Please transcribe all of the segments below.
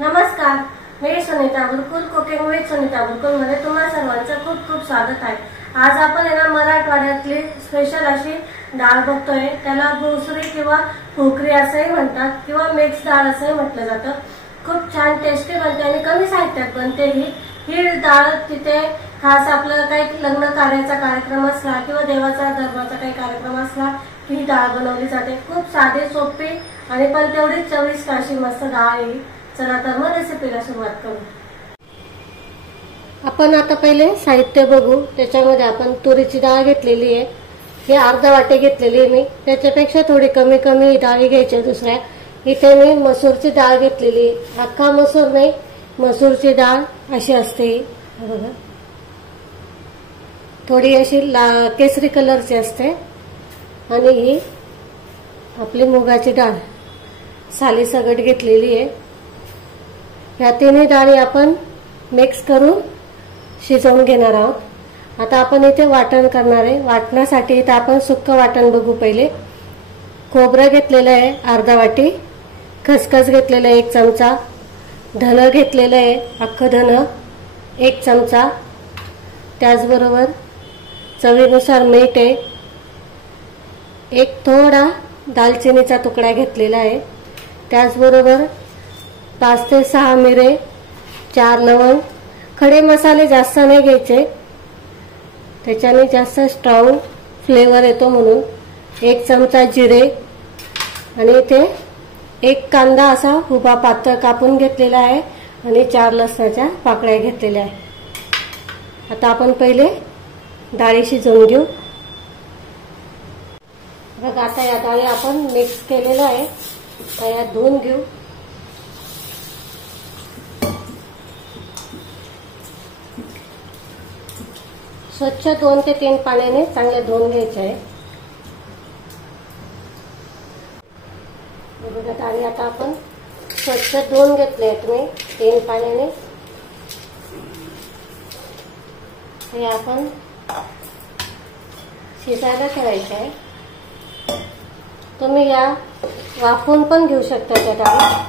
नमस्कार, मी Sunita बुरकुल cooking with Sunita बुरकुल मध्ये तुम्हा सर्वांचं खूप खूप स्वागत आहे। आज आपण मराठवाड्यातली स्पेशल अशी डाळ बघतोय। त्याला भोसरी किंवा भोकरी असंही म्हणतात किंवा मिक्स डाळ असंही म्हटलं जातं। खूप छान टेस्टी बनते आणि कमी साहित्यात बनते। ही डाळ तिथे खास आपलं काही लग्न कार्याचा कार्यक्रम असला किंवा देवाचा धर्माचा काही कार्यक्रम असला ही डाळ बनवली जाते। खूप साधी सोपी आणि पण तेवढीच चविष्ट अशी मस्त डाळ आहे। चला तर मग रेसिपीला सुरुवात करू। आपण आता पहिले साहित्य बघू। त्याच्यामध्ये आपण तुरीची डाळ घेतलेली आहे, ही अर्धा वाटी घेतलेली आहे मी। त्याच्यापेक्षा थोडी कमी कमी डाळी घ्यायच्या दुसऱ्या। इथे मी मसूरची डाळ घेतलेली, अख्खा मसूर नाही, मसूरची डाळ अशी असते बघा, थोडी अशी केसरी कलरची असते। आणि ही आपली मुगाची डाळ साली सगट घेतलेली आहे। ह्या तिन्ही डाळी आपण मिक्स करून शिजवून घेणार आहोत। आता आपण इथे वाटण करणार आहे। वाटण्यासाठी इथे आपण सुक्क वाटण बघू। पहिले खोबरं घेतलेलं आहे अर्धा वाटी, खसखस घेतलेलं आहे 1 चमचा, धन घेतलेलं आहे अख्खं धन 1 चमचा, त्याचबरोबर चवीनुसार मीठ आहे, एक थोडा दालचिनीचा तुकडा घेतलेला आहे, त्याचबरोबर 5 ते 6 मिरे, 4 लवंग। खडे मसाले जास्त नाही घ्यायचे, त्याच्याने जास्त स्ट्रॉंग फ्लेवर येतो म्हणून। 1 चमचा जिरे आणि इथे 1 कांदा असा उभा पातळ कापून घेतलेला आहे आणि 4 लसणाच्या पाकळ्या घेतलेल्या आहे। आता आपण पहिले डाळी शिजवून घेऊ। बघा आता या डाळी आपण मिक्स केलेलं आहे, आता या धुवून घेऊ। स्वच्छ 2 ते 3 पाण्याने चांगले धुवून घ्यायचे आहे। बघा डाळी आता आपण स्वच्छ धुवून घेतले आहेत मी 3 पाण्याने। हे आपण शिजायला ठेवायचे आहे। तुम्ही या वाफवून पण घेऊ शकता त्या डाळी।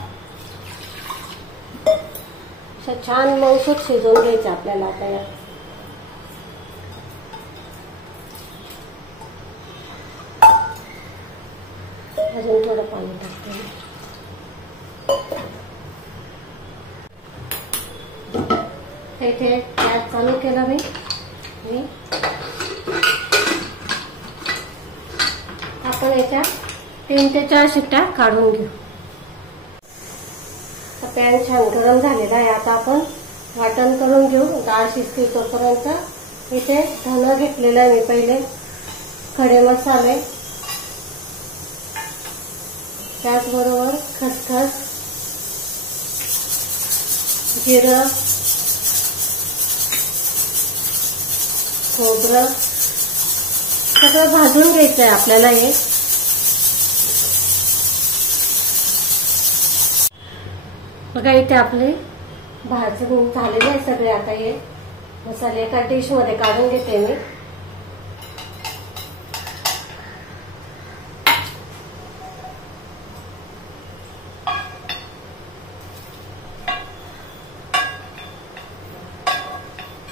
छान मऊसूत शिजवून घ्यायचं आपल्याला। आता या अजून थोडं पाणी टाकते। इथे गॅस चालू केला मी आपण याच्या 3 ते 4 शिट्ट्या काढून घेऊ। पॅन छान गरम झालेला आहे, आता आपण वाटण करून घेऊ डाळ शिजते तोपर्यंत। इथे धन घेतलेला आहे मी पहिले, खडे मसाले, त्याचबरोबर खसखस, जिरं, खोबरं सगळं भाजून घ्यायचं आहे आपल्याला। हे बघा इथे आपले भाजून झालेले आहे सगळे। आता हे मसाले एका डिश मध्ये काढून घेते मी।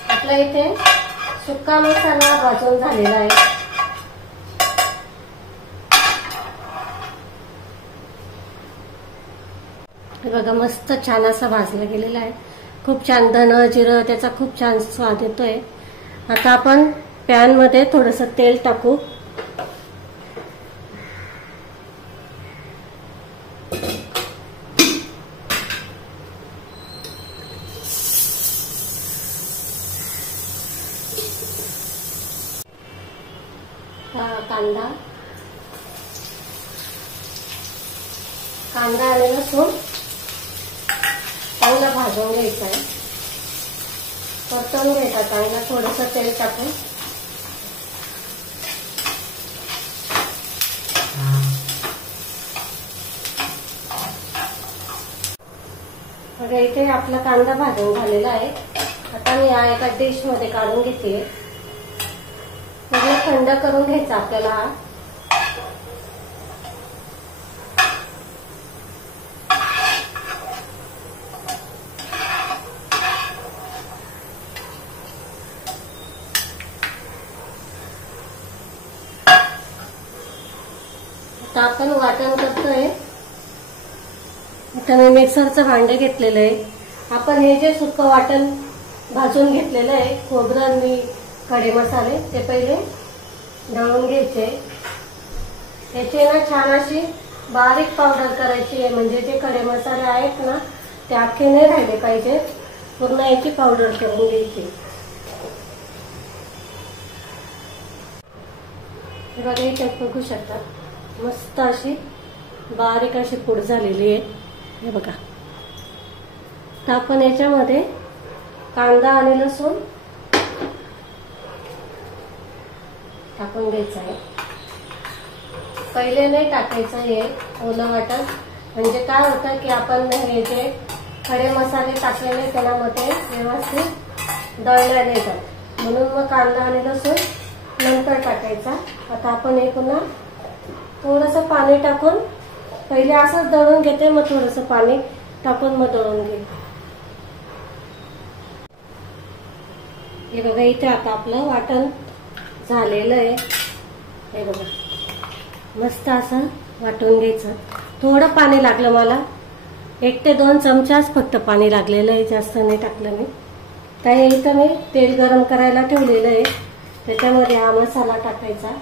आपला इथे सुक्का मसाला भाजून झालेला आहे। बघा मस्त छान असा भाजला गेलेला आहे, खूप छान धन जिरं त्याचा खूप छान स्वाद येतोय। आता आपण पॅन मध्ये थोडंसं तेल टाकू। कांदा आणि लसूण चांगला भाजून घ्यायचा आहे, परतून घ्यायचा चांगला थोडंसं तेल टाकून। बघा इथे आपला कांदा भाजून झालेला आहे। आता मी हा एका डिश मध्ये काढून घेते। थंड करून घ्यायचा आपल्याला हा। आता आपण वाटण करतोय. आता मी मिक्सरचं भांडे घेतलेलं आहे. आपण हे जे सुकं वाटण भाजून घेतलेलं आहे, खोबरं आणि खडे मसाले, ते पहिले दळून घ्यायचे. याची ना छान अशी बारीक पावडर करायची आहे. म्हणजे जे खडे मसाले आहेत ना ते अख्खे नाही राहिले पाहिजे, पूर्ण याची पावडर करून घ्यायची. बघा इथे बघू शकता, मस्त अशी बारीक अशी पूड झालेली आहे. हे बघा. तर आपण याच्यामध्ये कांदा आणि लसूण टाकून घ्यायचं आहे. पहिले नाही टाकायचं हे ओलं वाटण, म्हणजे काय होतं की आपण हे जे खडे मसाले टाकलेले त्यामध्ये व्यवस्थित दळल्या नाही जात, म्हणून मग कांदा आणि लसूण नंतर टाकायचा. आता आपण हे पुन्हा थोडंसं पाणी टाकून पहिले असंच दळून घेते, मग थोडंसं पाणी टाकून मग दळून घे. हे बघा इथे आता आपलं वाटण झालेलं आहे. हे बघा मस्त असं वाटून घ्यायचं. थोडं पाणी लागलं मला, 1 ते 2 चमचाच फक्त पाणी लागलेलं आहे, जास्त नाही टाकलं मी. तर इथं मी तेल गरम करायला ठेवलेलं आहे, त्याच्यामध्ये हा मसाला टाकायचा.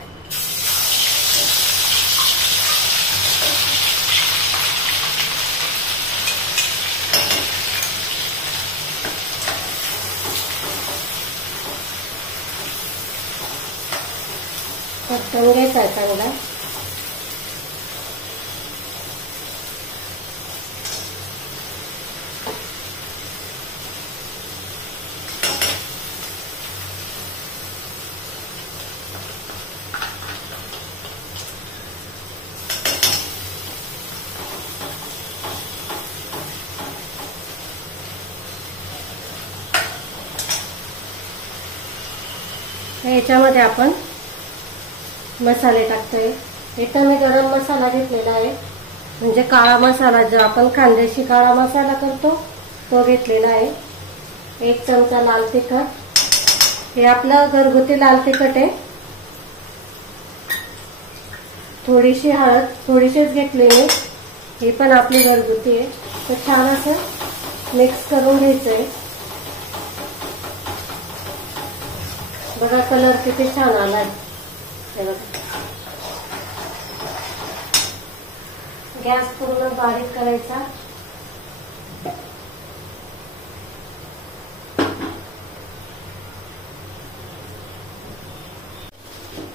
परतून घ्यायचा चांगला. याच्यामध्ये आपण मसाले टाकतोय. इथं मी गरम मसाला घेतलेला आहे, म्हणजे काळा मसाला जो आपण खानदेशी काळा मसाला करतो तो घेतलेला आहे. 1 चमचा लाल तिखट, हे आपलं घरगुती लाल तिखट आहे. थोडीशी हळद, थोडीशीच घेतली मी, ही पण आपली घरगुती आहे. तर छान असं मिक्स करून घ्यायचंय. बघा कलर किती छान आलाय. हे बघा. गॅस पूर्ण बारीक करायचा.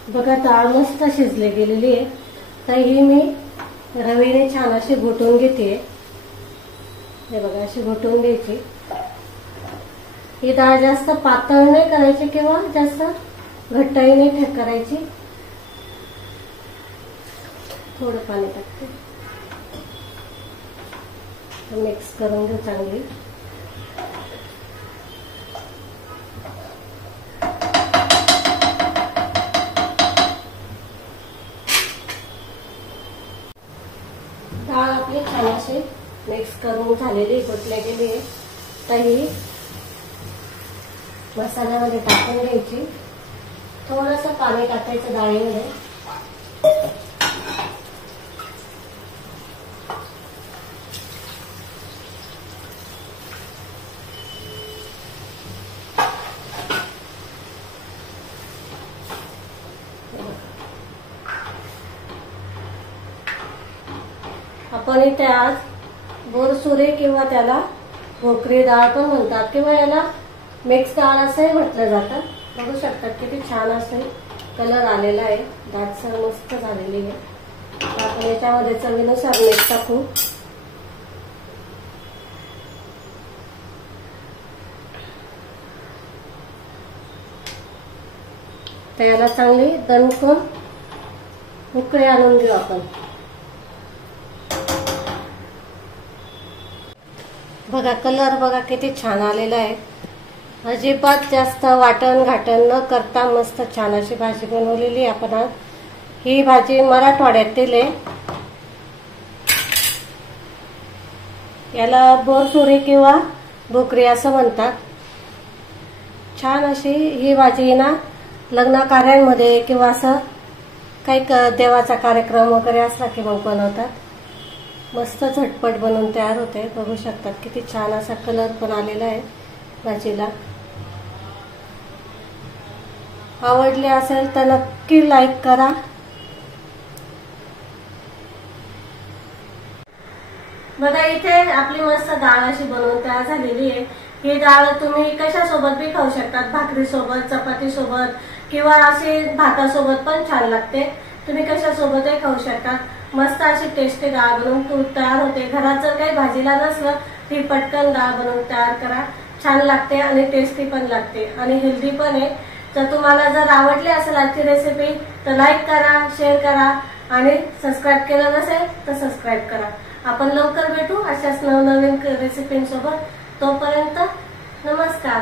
बघा डाळ मस्त शिजली गेलेली आहे. तर ही मी रवीने छान अशी घोटून घेते. हे बघा अशी घोटून घ्यायची. ही डाळ जास्त पातळ नाही करायची किंवा जास्त घट्टही नाही करायची. थोडं पाणी टाकते, मिक्स करून घेऊ चांगली. डाळ आपली छान अशी मिक्स करून झालेली, घोटल्या गेली आहे. तर ही मसाल्यामध्ये टाकून घ्यायची. थोडंसं पाणी टाकायचं डाळीमध्ये. आपण इथे आज बोरसुरी किंवा त्याला भोकरी डाळ पण म्हणतात, किंवा याला मिक्स डाळ असंही म्हटलं जातं. बघू शकतात किती छान असे कलर आलेला आहे. दाटसर मस्त झालेली आहे. आपण याच्यामध्ये चवीनुसार मीठ टाकू. त्याला चांगली दणकून उकळी आणून घेऊ आपण. बघा कलर बघा किती छान आलेला आहे. अजिबात जास्त वाटण घाटण न करता मस्त छान अशी भाजी बनवलेली आपण आज. ही भाजी मराठवाड्यातील आहे. याला बोरसुरी किंवा भोकरी असं म्हणतात. छान अशी ही भाजी ना लग्न कार्यांमध्ये किंवा असं काही देवाचा कार्यक्रम वगैरे असला की मग बनवतात. मस्त झटपट बनवून तयार होते. बघू शकतात किती छान असा कलर पण आलेला आहे भाजीला. आवडले असेल तर नक्की लाईक करा. बघा इथे आपली मस्त डाळ अशी बनवून तयार झालेली आहे. ही डाळ तुम्ही कशासोबत बी खाऊ शकतात. भाकरी सोबत, चपाती सोबत किंवा अशी भातासोबत पण छान लागते. तुम्ही कशासोबतही खाऊ शकता. मस्त अशी टेस्टी डाळ बनवून तयार होते. घरात जर काही भाजीला नसलं ती पटकन डाळ बनवून तयार करा. छान लागते आणि टेस्टी पण लागते आणि हेल्दी पण आहे. तर तुम्हाला जर आवडली असेल आजची रेसिपी तर लाईक करा, शेअर करा आणि सबस्क्राईब केलं नसेल तर सबस्क्राईब करा. आपण लवकर भेटू अशाच नवनवीन रेसिपींसोबत. तोपर्यंत नमस्कार.